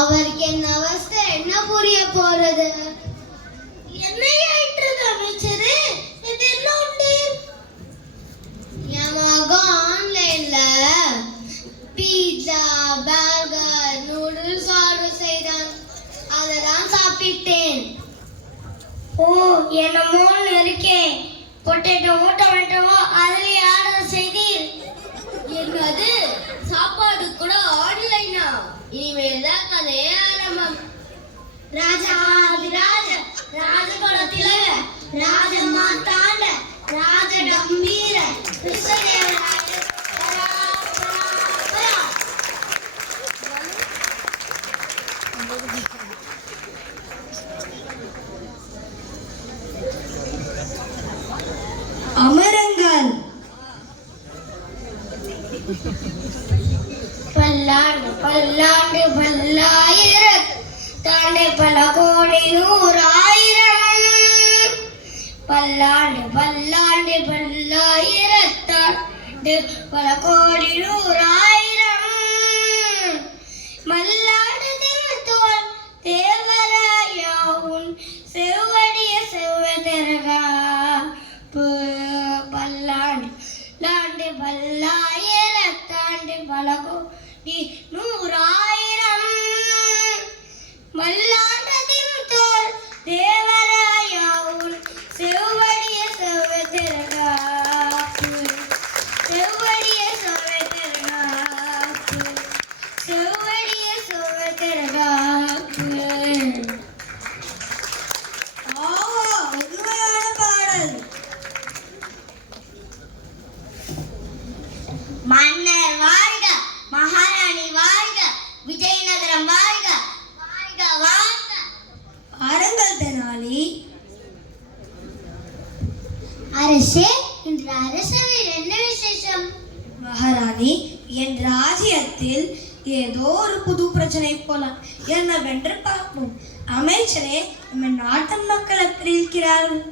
அவருக்கு என்ன அவஸ்தை என்ன புரிய போறது? என்னையாயிற்றது அமைச்சரு? இது என்ன உண்டு? என் மகன் ஆன்லைன்ல பீட்சா, பர்கர், நூடுல்ஸ் ஆர்டர் செய்தான். அதெல்லாம் சாப்பிட்டேன். ஓ, என்னமோன்னு இருக்கேன். பொட்டேட்டோவோ டொமேட்டோவோ அதிலே ஆர்டர் செய்தீர்? என்னது, சாப்பாடு கூட ஆன்லைனா? இனிமேல் தான் கதையே ஆரம்பம். ராஜாதிராஜ ராஜகுலத்தில ராஜமாதாண்ட ராஜ கம்பீர கிருஷ்ணதேவராய அமருங்கள். பல்லாண்டு பல்லாண்டு பல்லாயிரத்தாண்டு பல கோடி நூறாயிரம். பல்லாண்டு பல்லாண்டு பல்லாயிரத்தாண்டு பல கோடி நூறாயிரம். மல்லாண்டு திமுத்தோல் தேவராயா உன் செவ்வடிய செவ்வதரகாப்பு. பல்லாண்டு லாண்டு பல்லாயிரத்தாண்டு பல கோடி நூறாயிரம். மல்லாண்டத்தின் தோல் தேவராயா உன் செவ்வடிய செவ்வதரகாப்பு. செவ்வடிய செவ்வதரகாப்பு. செவ்வடிய செவ்வதரகாப்பு. உண்மையான பாடல். மன்னர் வாழ்க, மகாராணி வாழ்க, விஜயநகரம் வாழ்க, வாழ்க வாழ்க. பாருங்கள் தெனாலி. அரசே, இன்று அரசவையில் என்ன விசேஷம்? மகாராணி, என் ராஜ்யத்தில் ஏதோ ஒரு புது பிரச்சனை போல என்னவென்று பார்ப்போம். அமைச்சரே, நம்ம நாட்டு மக்கள் எப்படி இருக்கிறார்கள்?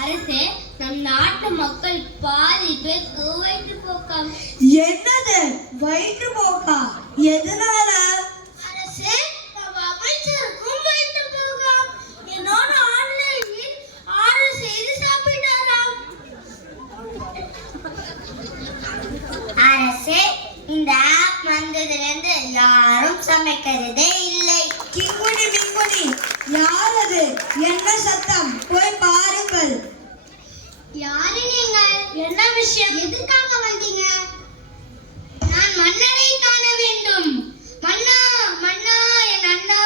அரசே, நம் நாட்டு மக்கள் பாதி பேர் வயிற்று போக்காம். என்னது வயிற்று போக்கா? எதனால? அரசே, நம்ம அமைச்சருக்கும் வயிற்று போக்காம். என்னோட ஆன்லைனில் ஆர்டர் செய்து சாப்பிட்டாராம். அரசே, இந்த ஆப் வந்ததிலிருந்து யாரும் சமைக்கிறதே இல்லை. கிங்குனி மிங்குனி, யார் அது? என்ன சத்தம்? போய் பாருங்கள். யாரு நீங்க? என்ன விஷயம்? எதுக்காக வந்தீங்க? நான் மன்னரை காண வேண்டும். மன்னா, மன்னா, என் அண்ணா,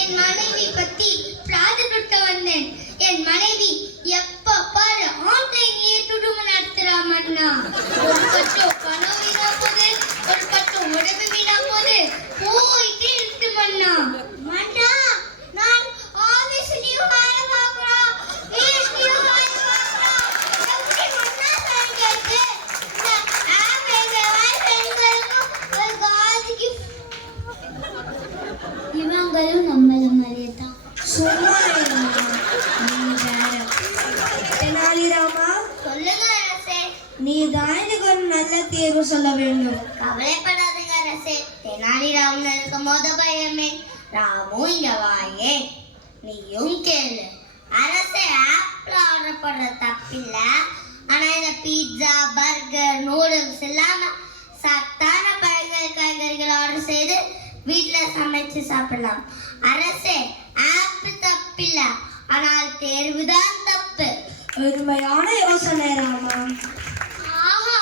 என் மனைவி பத்தி பிராது கொடுக்க வந்தேன். என் மனைவி எப்ப பாரு ஆன்லைன்லயே துடும்பு நடத்துறா மன்னா. ஒரு பட்டம் பணம் வீணா போகுது, ஒரு பட்டம் உடம்பு வீணா போகுது. போயிட்டு இருக்கு மன்னா. மன்னா, நான் ஆபீஸ்லயும் வேலை பார்க்கறோம், வீட்லயும் வேலை பார்க்கறோம். எப்படி மன்னா செய்கிறது? இந்த ஆப் எங்களால் பெண்களுக்கும் ஒரு காதுக்கு. இவங்களும் நம்மள மாதிரியே தான். சும்மா தெனாலிராமா, சொல்லுங்க அரசே. நீ தான் இதுக்கு ஒரு நல்ல தேர்வு சொல்ல வேண்டும். கவலைப்படாதீங்க அரசே, தெனாலிராமன் இருக்கும் போது பயமே. ராமு இங்க வாயே, நீயும் கேளு. அரசே, ஆப்ல ஆர்டர் பண்ற தப்பில்ல. ஆனா இந்த பீட்சா, பர்கர், நூடுல்ஸ் இல்லாம சத்தான பழங்கள், காய்கறிகள் ஆர்டர் செய்து வீட்டுல சமைச்சு சாப்பிடலாம். அரசே, ஆப் தப்பில்ல, ஆனால் தேர்வுதான் தப்பு. அருமையான யோசனை ராமா. ஆஹா,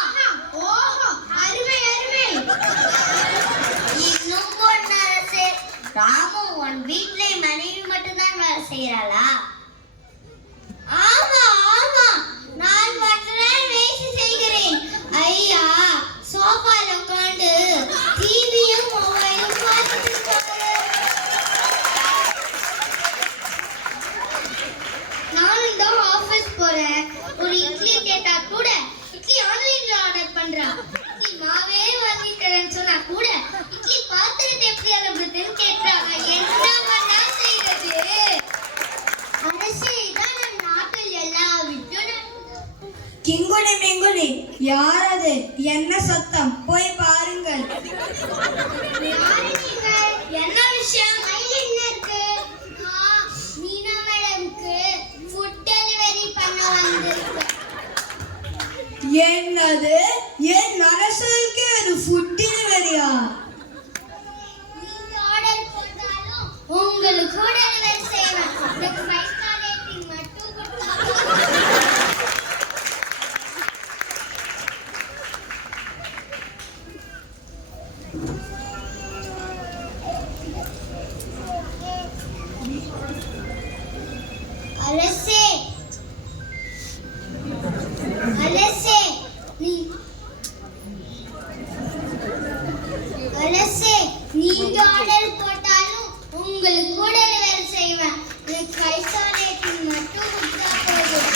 ஓஹோ, அருமை அருமை. இன்னும் ஒன்று அரசே, ராமு உன் வீட்ல மனைவி மட்டும்தான் வேலை செய்யறாளா? ஆமா ஆமா, நான் மட்டும்தான் வேலை செய்கிறேன். ஐயா சோஃபால உட்கார்ந்து டிவியும் மொபைலும் பார்த்துட்டு இருக்காரு. நானும் தான் ஆபீஸ் போறேன். ஒரு இட்லி கேட்டா கூட இட்லி ஆன்லைன்ல ஆர்டர் பண்றா. இட்லி மாவே வாங்கி தரேன்னு சொன்னா கூட இட்லி பாத்திரத்தை எப்படி அனுப்புறதுன்னு கேட்கறாங்க. என்ன பண்ணா செய்யறது? அரசே, இதான் நம் நாட்டில் எல்லா விட்டுடும். கிங்குனி மிங்குனி, யார் அது? என்ன சத்தம்? போய் பாருங்கள். யாரு நீங்க? அரசே அரசே அரசே நீங்க ஆர்டர் போட்டாலும் உங்களுக்கு கூட வேலை செய்வேன். எனக்கு பைசா ரேட்டிங் மட்டும் கொடுத்தா போதும்.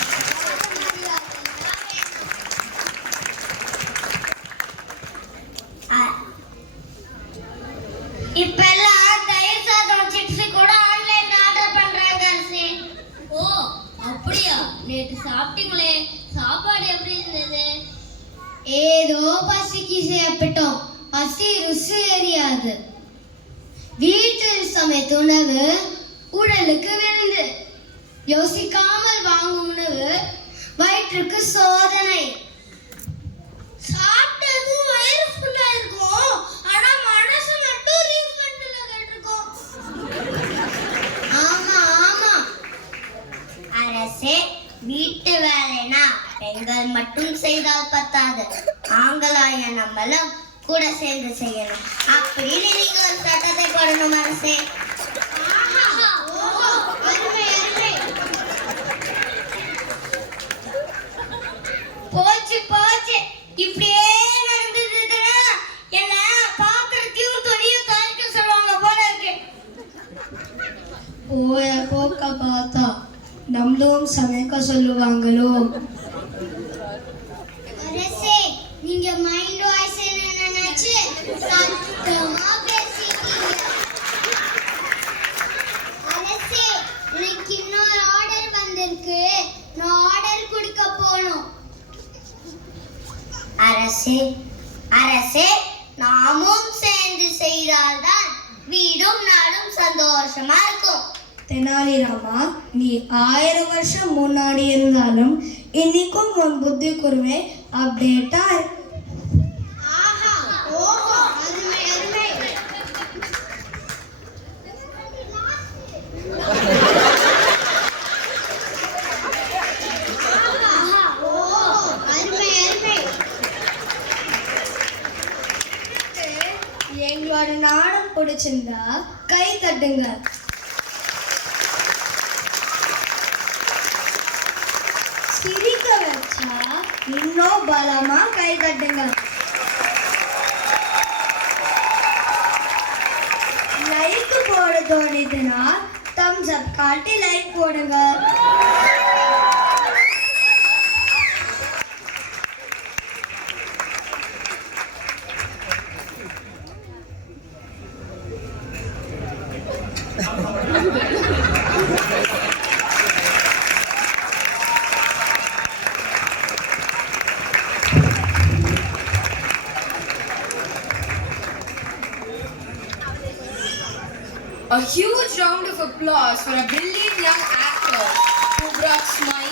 இப்பெல்லாம் தயிர் சாதம் சிப்ஸ் கூட ஆன்லைன்ல ஆர்டர் பண்றாங்க அரசே. ஓ அப்படியா? நேற்று சாப்பிட்டீங்களே, சாப்பாடு எப்படி இருந்தது? ஏதோ பசிக்கு சாப்பிட்டோம். பசி ருசி அறியாது. வீட்டில் சமைத்த உணவு உடலுக்கு விருந்து. யோசிக்காமல் வாங்கும் உணவு வயிற்றுக்கு சோதனை. சாப்பிட்டதும் வயிறு ஃபுல்லா இருக்கும், ஆனா மனசு மட்டும் ரீஃபண்ட்ல கேட்டிருக்கோம். ஆமா ஆமா அரசே, வீட்டு வேலைனா பெண்கள் மட்டும் செய்தால் பத்தாது, ஆண்களாய நம்மளும் கூட சேர்ந்து செய்யணும். அப்படின்னு நீங்க ஒரு சட்டத்தை போடணும் அரசே. போச்சு போச்சு. இப்படியே நடந்ததுன்னா என்ன பாத்திரத்தையும் துணியும் துவைக்க சொல்லுவாங்க போல இருக்கு. போக்க பார்த்தா நம்மளும் சமைக்க சொல்லுவாங்களோ. அரசே, நீங்க மைண்ட் வாய்ஸ் என்ன நினைச்சு சத்தமா பேசிட்டீங்க. அரசே, எனக்கு இன்னொரு ஆர்டர் வந்திருக்கு. நான் ஆர்டர் கொடுக்க போகணும். அரசே அரசே, நாமும் சேர்ந்து செய்தால்தான் வீடும் நாடும் சந்தோஷமா இருக்கும். தெனாலிராமா, நீ 1000 வருஷம் முன்னாடி இருந்தாலும் இன்னைக்கும் உன் புத்தி கூர்மை அப்டேட்டா இருக்கு. எங்களோட நாடம் பிடிச்சிருந்தா கை தட்டுங்க. சிரிக்க வச்சா இன்னும் பலமா கை தட்டுங்க. லைக் போட தோணுதுன்னா தம்ஸ் அப் காட்டி லைக் போடுங்க. A huge round of applause for a brilliant young actor who brought smiles